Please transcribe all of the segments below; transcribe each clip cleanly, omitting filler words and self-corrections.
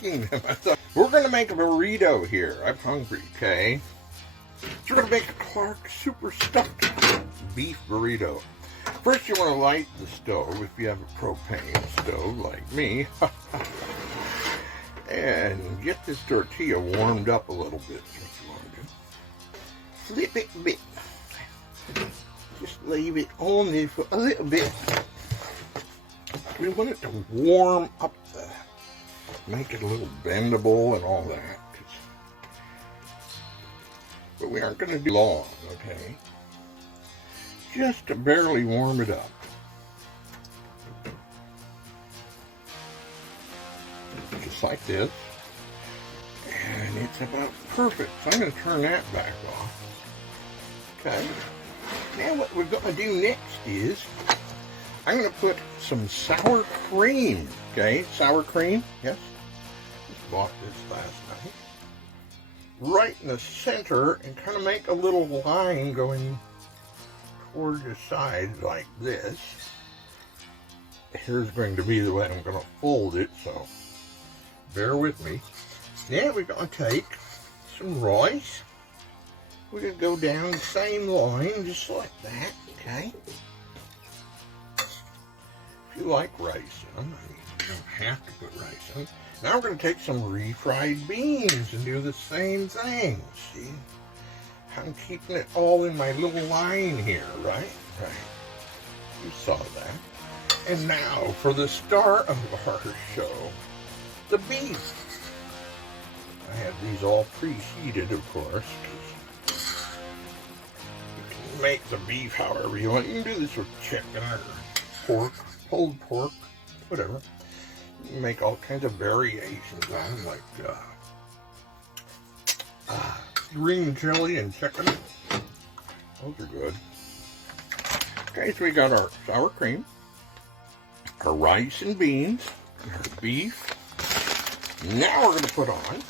making them. I thought, we're going to make a burrito here. I'm hungry, okay? So we're going to make a Klark super stuffed beef burrito. First, you want to light the stove if you have a propane stove like me. And get this tortilla warmed up a little bit. That's what you want to do. Flip it a bit. Just leave it on there for a little bit. We want it to warm up, make it a little bendable and all that. But we aren't going to do long, okay? Just to barely warm it up. Just like this. And it's about perfect. So I'm going to turn that back off. Okay. Now what we're going to do next is I'm going to put some sour cream. Okay, sour cream. Yes. Just bought this last night. Right in the center and kind of make a little line going toward the side like this. Here's going to be the way I'm going to fold it, so bear with me. Now we're going to take some rice. We're going to go down the same line, just like that, okay? If you like rice in them, I mean, you don't have to put rice in. Now we're going to take some refried beans and do the same thing, see? I'm keeping it all in my little line here, right? Right. You saw that. And now for the star of our show, the beef. I have these all preheated, of course. You can make the beef however you want. You can do this with chicken or pork, pulled pork, whatever. You can make all kinds of variations on them, like green chili and chicken. Those are good. Okay, so we got our sour cream, our rice and beans, and our beef. Now we're going to put on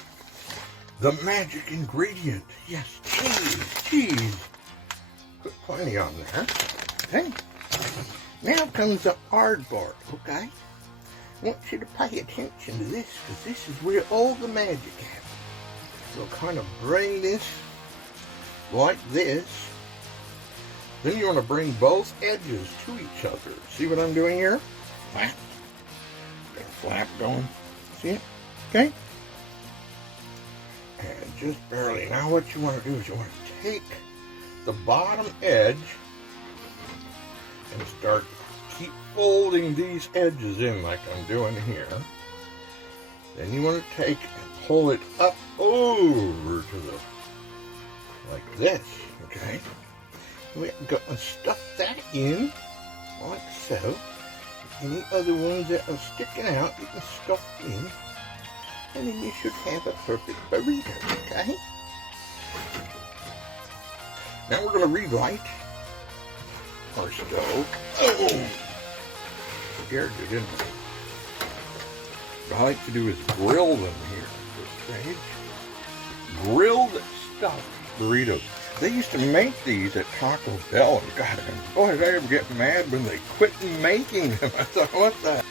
the magic ingredient. Yes, cheese. Put plenty on there. Okay. Now comes the hard part, okay? I want you to pay attention to this, because this is where all the magic happens. So kind of bring this like this. Then you want to bring both edges to each other. See what I'm doing here? Flap. Got a flap going. See it? Okay? And just barely. Now what you want to do is you want to take the bottom edge and start keep folding these edges in like I'm doing here. Then you want to take and pull it up over to the, like this, okay? We're going to stuff that in, like so. Any other ones that are sticking out, you can stuff in. And then you should have a perfect burrito, okay? Now we're going to relight our stove. Oh! Scared you, didn't I? What I like to do is grill them here at this stage. Grilled stuffed burritos. They used to make these at Taco Bell, and God, boy, did I ever get mad when they quit making them. I thought, what the?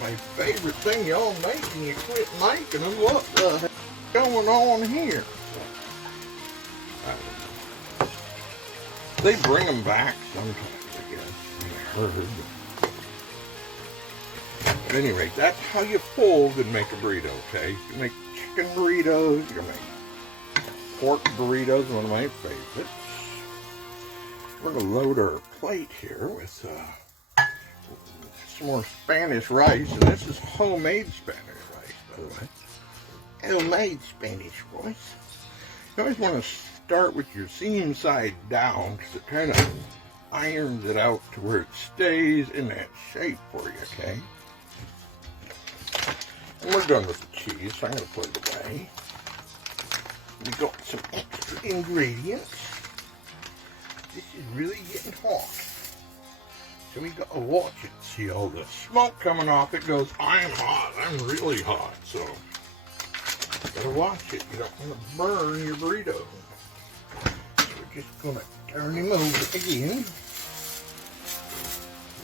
My favorite thing y'all make, and you quit making them. What the heck is going on here? They bring them back sometimes, I guess. I heard. At any rate, that's how you fold and make a burrito, okay? You can make chicken burritos, you can make pork burritos, one of my favorites. We're going to load our plate here with some more Spanish rice, and this is homemade Spanish rice, by the way. Homemade Spanish rice. You always want to start with your seam side down, because it kind of irons it out to where it stays in that shape for you, okay? And we're done with the cheese, so I'm going to put it away. We got some extra ingredients. This is really getting hot. So we got to watch it. See all the smoke coming off. It goes, I'm hot. I'm really hot. So got to watch it. You don't want to burn your burrito. So we're just going to turn him over again.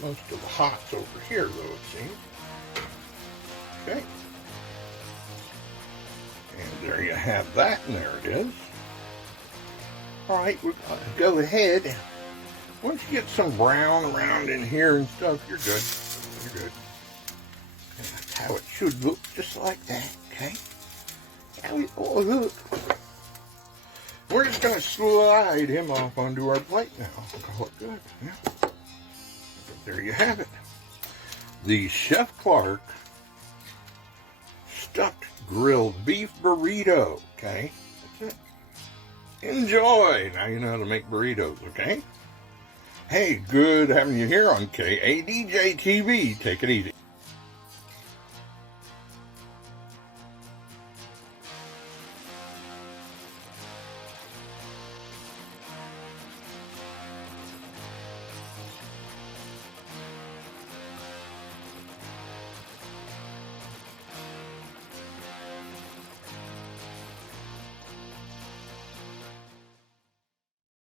Most of the hot's over here, though, it seems. Okay. There you have that, and there it is. All right, we're going to go ahead. Once you get some brown around in here and stuff, you're good. You're good. And that's how it should look, just like that, okay? How it all look. We're just going to slide him off onto our plate now. Call it good. Yeah. There you have it. The Chef Klark stuffed grilled beef burrito, okay? That's it. Enjoy. Now you know how to make burritos, okay? Hey, good having you here on KADJ TV. Take it easy.